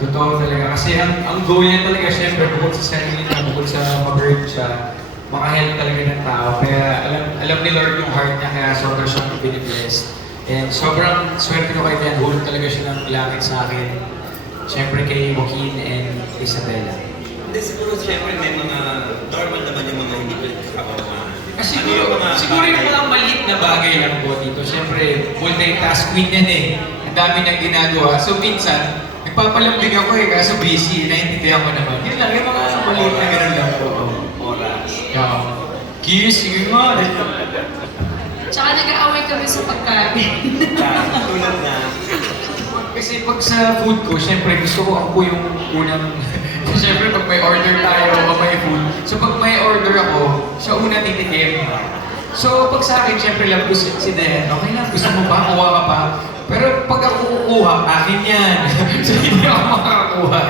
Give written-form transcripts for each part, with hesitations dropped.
Totoo talaga. Kasi ang goal niya talaga, syempre, bukod sa sarili niya, bukod sa mag-earn siya, makahelp talaga ng tao. Kaya alam ni Lord yung heart niya, kaya sobrang siyang binibless. And sobrang swerte ko kay Dan, hulog talaga siya ng langit sa akin. Syempre kay Joaquin and Isabella. Hindi, siguro siyempre may mga normal naman yung mga hindi pinagkakaroon. Kasi siguro yung mga maliit na bagay lang po dito. Siyempre, multitask queen yan eh. Ang dami niyang ginagawa. So minsan, nagpapalambing ako eh, kaso busy, naiintindihan ko naman. Yun lang, yung mga maliit na gano'n lang po. Oras. Kiss, sige nga. Tsaka nag-aaway kami sa pagkain. Tulad na. Kasi pag sa food ko, siyempre gusto ko ako yung unang... siyempre pag may order tayo o may food, so pag may order ako, siya una titikim. So pag sa akin, siyempre lang gusto si Dan, okay lang, gusto mo ba? Kuha ka pa. Pero pag ako kukuha, akin yan. So hindi ako makakakuha.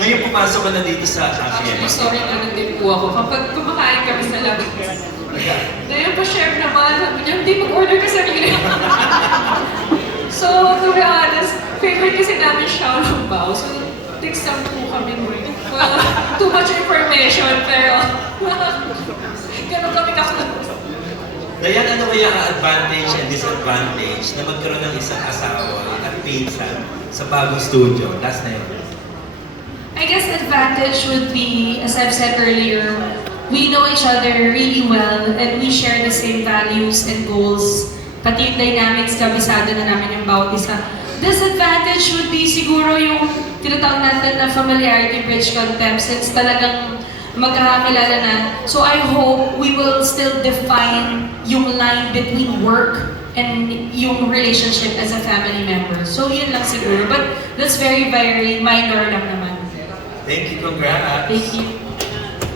Ngayon pumasok ka na dito sa akin. Actually, sorry na lang din po ako. Kapag kumakain kami sa labas, dahil pa-chef naman, sabi niya, hindi mag-order ka sarili. So, to be honest, favorite kasi namin Xiaolongbao. So, tigsam po kami. Well, too much information, pero ganun kami kakulong. Dayan, ano kaya ang advantage and disadvantage na magkaroon ng isang asawa at pinsan sa bagong studio? Last na yun. I guess advantage would be, as I've said earlier, we know each other really well and we share the same values and goals. Pati yung dynamics, kabisado na namin yung bawat isa. Disadvantage would be siguro yung tinatawag natin na familiarity bridge contempt since talagang magkakakilala na. So I hope we will still define yung line between work and yung relationship as a family member. So yun lang siguro. But that's very, very minor lang naman. Thank you, congrats. Thank you.